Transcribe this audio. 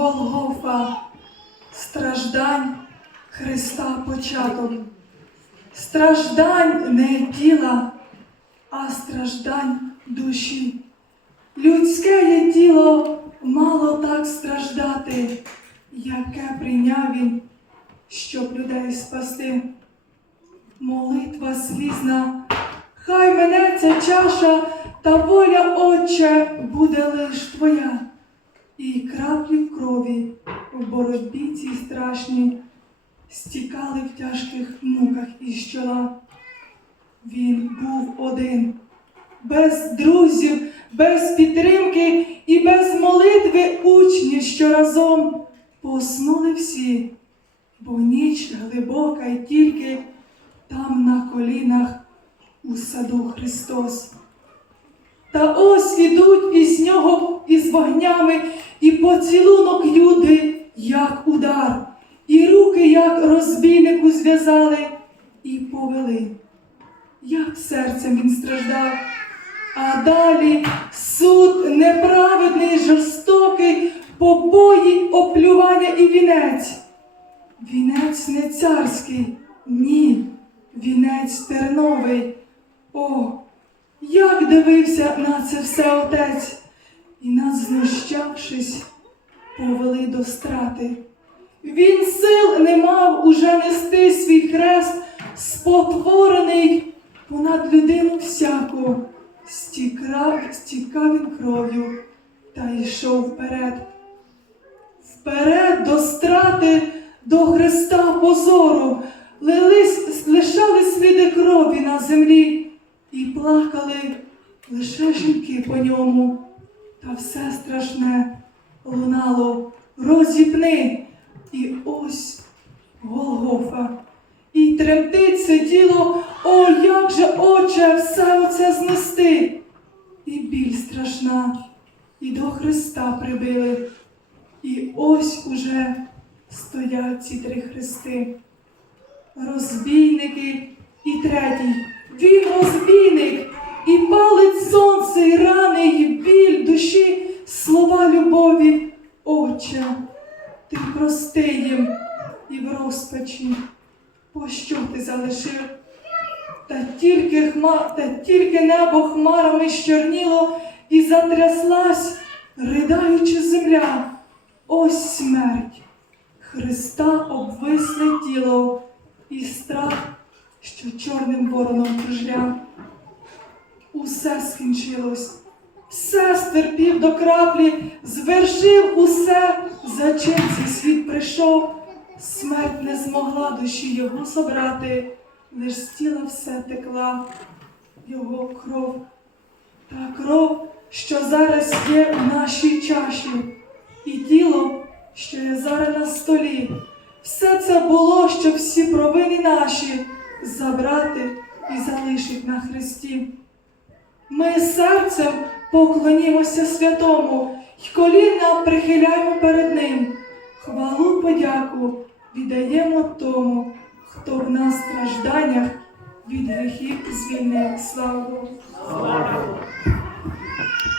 Голгофа, страждань Христа початок, страждань не тіла, а страждань душі. Людське є тіло мало так страждати, яке прийняв він, щоб людей спасти. Молитва слізна, хай мене ця чаша, та воля Отче буде лиш твоя, і краплі крові в боротьбі цій страшній стікали в тяжких муках із чола. Він був один, без друзів, без підтримки і без молитви учні, що разом поснули всі, бо ніч глибока й тільки там на колінах у саду Христос. Та ось ідуть із нього із вогнями, і поцілунок люди, як удар, і руки, як розбійнику, зв'язали, і повели. Як серцем він страждав, а далі суд неправедний, жорстокий, побої, оплювання і вінець. Вінець не царський, ні, вінець терновий. О, як дивився на це все отець, і нас, знущавшись, повели до страти. Він сил не мав уже нести свій хрест, спотворений понад людину всяку, стікав, стікав він кров'ю та йшов вперед. Вперед до страти, до Христа позору, лились, лишали сліди крові на землі, і плакали лише жінки по ньому, та все страшне лунало, розіпни, і ось Голгофа. І тремтить це тіло, о, як же, Отче, все оце знести. І біль страшна, і до Христа прибили. І ось уже стоять ці три хрести. Розбійники і третій. Він розбійник, і палить сонце, і рани, і біль душі, слова любові. Отче, ти прости їм і в розпачі. Пощо ти залишив? Та тільки хма, та тільки небо хмарами щорніло і затряслась, ридаючи земля. Ось смерть, Христа обвисле тіло і страх, що чорним вороном кружляв. Усе скінчилось, все стерпів до краплі, звершив усе, за чим цей світ прийшов. Смерть не змогла душі його собрати, лиш з тіла все текла його кров. Та кров, що зараз є в нашій чаші, і тіло, що є зараз на столі. Все це було, щоб всі провини наші забрати і залишить на Христі. Ми серцем поклонімося святому й коліна прихиляємо перед Ним. Хвалу подяку віддаємо тому, хто в нас стражданнях від гріхів звільнив. Слава Богу!